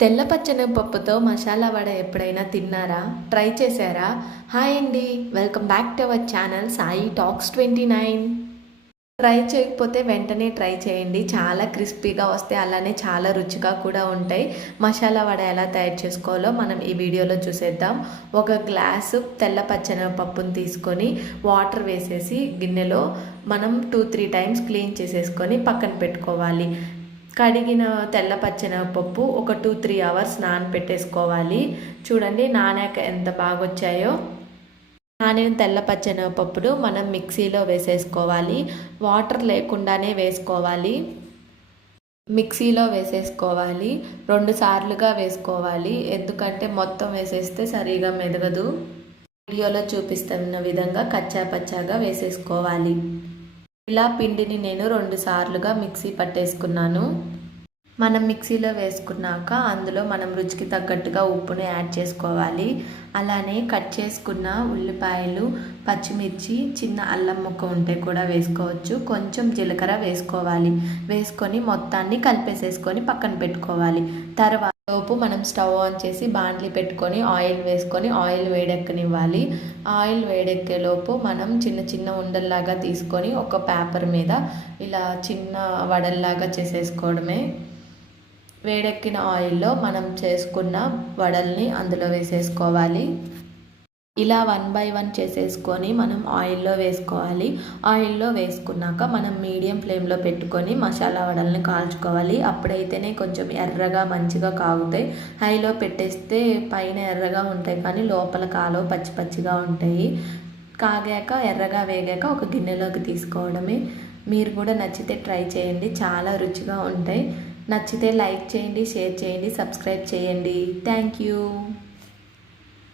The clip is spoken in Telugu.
తెల్ల పచ్చెనగపప్పుతో మసాలా వడ ఎప్పుడైనా తిన్నారా? ట్రై చేశారా? హాయ్ అండి. Welcome back to our channel Sai talks 29. Try చేయకపోతే వెంటనే ట్రై చేయండి. చాలా క్రిస్పీగా వస్తాయి. అలానే చాలా రుచిగా కూడా ఉంటాయి. మసాలా వడ ఎలా తయారు చేసుకోవాలో మనం ఈ వీడియోలో చూసేద్దాం. ఒక గ్లాసు తెల్ల పచ్చెనగపప్పుని తీసుకొని వాటర్ వేసేసి గిన్నెలో మనం 2-3 టైమ్స్ క్లీన్ చేసేసుకొని పక్కన పెట్టుకోవాలి. కడిగిన తెల్ల పచ్చెనగపప్పు ఒక 2-3 అవర్స్ నానబెట్టేసుకోవాలి. చూడండి నానాక ఎంత బాగా వచ్చాయో. నానిన తెల్ల పచ్చెనగపప్పును మనం మిక్సీలో వేసేసుకోవాలి. వాటర్ లేకుండానే వేసుకోవాలి. మిక్సీలో వేసేసుకోవాలి. 2 సార్లుగా వేసుకోవాలి. ఎందుకంటే మొత్తం వేసేస్తే సరిగా మెదగదు. వీడియోలో చూపిస్తున్న విధంగా కచ్చా పచ్చాగా వేసేసుకోవాలి. ఇలా పిండిని నేను 2 సార్లుగా మిక్సీ పట్టేసుకున్నాను. మనం మిక్సీలో వేసుకున్నాక అందులో మనం రుచికి తగ్గట్టుగా ఉప్పుని యాడ్ చేసుకోవాలి. అలానే కట్ చేసుకున్న ఉల్లిపాయలు, పచ్చిమిర్చి, చిన్న అల్లం ముక్క ఉంటే కూడా వేసుకోవచ్చు. కొంచెం జీలకర్ర వేసుకోవాలి. వేసుకొని మొత్తాన్ని కలిపేసేసుకొని పక్కన పెట్టుకోవాలి. తర్వాత లోపు మనం స్టవ్ ఆన్ చేసి బాండ్లీ పెట్టుకొని ఆయిల్ వేసుకొని ఆయిల్ వేడెక్కనివ్వాలి. ఆయిల్ వేడెక్కే లోపు మనం చిన్న చిన్న ఉండల్లాగా తీసుకొని ఒక పేపర్ మీద ఇలా చిన్న వడల్లాగా చేసేసుకోవడమే. వేడెక్కిన ఆయిల్లో మనం చేసుకున్న వడల్ని అందులో వేసేసుకోవాలి. ఇలా 1 బై 1 చేసేసుకొని మనం ఆయిల్లో వేసుకోవాలి. ఆయిల్లో వేసుకున్నాక మనం మీడియం ఫ్లేమ్లో పెట్టుకొని మసాలా వడల్ని కాల్చుకోవాలి. అప్పుడైతేనే కొంచెం ఎర్రగా మంచిగా కాగుతాయి. హైలో పెట్టేస్తే పైన ఎర్రగా ఉంటాయి కానీ లోపల కాలో పచ్చి పచ్చిగా ఉంటాయి. కాగాక ఎర్రగా వేగాక ఒక గిన్నెలోకి తీసుకోవడమే. మీరు కూడా నచ్చితే ట్రై చేయండి. చాలా రుచిగా ఉంటాయి. నచ్చితే లైక్ చేయండి, షేర్ చేయండి, సబ్స్క్రైబ్ చేయండి. Thank you.